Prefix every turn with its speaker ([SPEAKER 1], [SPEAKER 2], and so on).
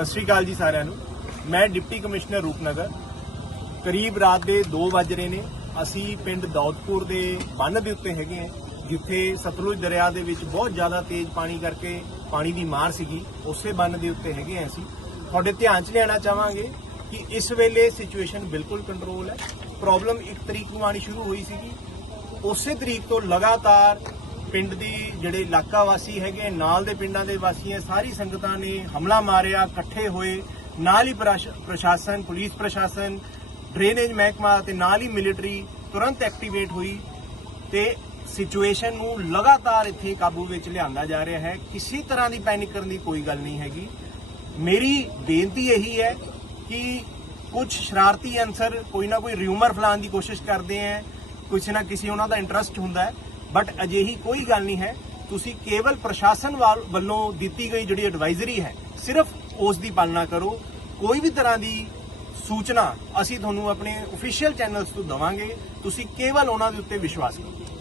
[SPEAKER 1] ਸਤਿ ਸ਼੍ਰੀ ਅਕਾਲ ਜੀ ਸਾਰਿਆਂ ਨੂੰ ਮੈਂ ਡਿਪਟੀ ਕਮਿਸ਼ਨਰ ਰੂਪਨਗਰ ਕਰੀਬ ਰਾਤ ਦੇ 2 ਵਜ ਰਹੇ ਨੇ ਅਸੀਂ ਪਿੰਡ ਦੌਦਪੁਰ ਦੇ ਬੰਨ ਦੇ ਉੱਤੇ ਹੈਗੇ ਆ ਜਿੱਥੇ ਸਤਲੁਜ ਦਰਿਆ ਦੇ ਵਿੱਚ ਬਹੁਤ ਜ਼ਿਆਦਾ ਤੇਜ਼ ਪਾਣੀ ਕਰਕੇ ਪਾਣੀ ਦੀ ਮਾਰ ਸੀਗੀ ਉਸੇ ਬੰਨ ਦੇ ਉੱਤੇ ਹੈਗੇ ਆ ਅਸੀਂ ਤੁਹਾਡੇ ਧਿਆਨ 'ਚ ਲਿਆਣਾ ਚਾਹਾਂਗੇ ਕਿ ਇਸ ਵੇਲੇ ਸਿਚੁਏਸ਼ਨ ਬਿਲਕੁਲ ਕੰਟਰੋਲ ਹੈ ਪ੍ਰੋਬਲਮ ਇੱਕ ਤਰੀਕ ਨੂੰ ਆਣੀ ਸ਼ੁਰੂ ਹੋਈ ਸੀਗੀ ਉਸੇ ਤਰੀਕ ਤੋਂ ਲਗਾਤਾਰ ਪਿੰਡ ਦੀ ਜਿਹੜੇ ਇਲਾਕਾ ਵਾਸੀ ਹੈਗੇ ਨਾਲ ਦੇ ਪਿੰਡਾਂ ਦੇ ਵਾਸੀਆਂ ਸਾਰੀ ਸੰਗਤਾਂ ਨੇ ਹਮਲਾ ਮਾਰਿਆ ਇਕੱਠੇ ਹੋਏ ਨਾਲ ਹੀ ਪ੍ਰਸ਼ਾਸਨ ਪੁਲਿਸ ਪ੍ਰਸ਼ਾਸਨ ਡਰੇਨੇਜ ਮਹਿਕਮਾ ਤੇ ਨਾਲ ਹੀ ਮਿਲਟਰੀ ਤੁਰੰਤ ਐਕਟੀਵੇਟ ਹੋਈ ਤੇ ਸਿਚੁਏਸ਼ਨ ਨੂੰ ਲਗਾਤਾਰ ਇੱਥੇ ਕਾਬੂ ਵਿੱਚ ਲਿਆਂਦਾ ਜਾ ਰਿਹਾ ਹੈ ਕਿਸੇ ਤਰ੍ਹਾਂ ਦੀ ਪੈਨਿਕ ਕਰਨ ਦੀ ਕੋਈ ਗੱਲ ਨਹੀਂ ਹੈਗੀ ਮੇਰੀ ਬੇਨਤੀ ਇਹੀ ਹੈ ਕਿ ਕੁਝ ਸ਼ਰਾਰਤੀ ਅੰਸਰ ਕੋਈ ਨਾ ਕੋਈ ਰਿਊਮਰ ਫਲਾਣ ਦੀ ਕੋਸ਼ਿਸ਼ ਕਰਦੇ ਆ ਕੁਛ ਨਾ ਕਿਸੇ ਉਹਨਾਂ ਦਾ ਇੰਟਰਸਟ ਹੁੰਦਾ ਹੈ ਬਟ ਅਜਿਹੀ ਕੋਈ ਗੱਲ ਨਹੀਂ ਹੈ ਤੁਸੀਂ ਕੇਵਲ ਪ੍ਰਸ਼ਾਸਨ ਵੱਲੋਂ ਦਿੱਤੀ ਗਈ ਜਿਹੜੀ ਐਡਵਾਈਜ਼ਰੀ ਹੈ ਸਿਰਫ ਉਸ ਦੀ ਪਾਲਣਾ ਕਰੋ ਕੋਈ ਵੀ ਤਰ੍ਹਾਂ ਦੀ ਸੂਚਨਾ ਅਸੀਂ ਤੁਹਾਨੂੰ ਆਪਣੇ ਅਫੀਸ਼ੀਅਲ ਚੈਨਲਸ ਤੋਂ ਦਵਾਂਗੇ ਤੁਸੀਂ ਕੇਵਲ ਉਹਨਾਂ ਦੇ ਉੱਤੇ ਵਿਸ਼ਵਾਸ ਕਰੋ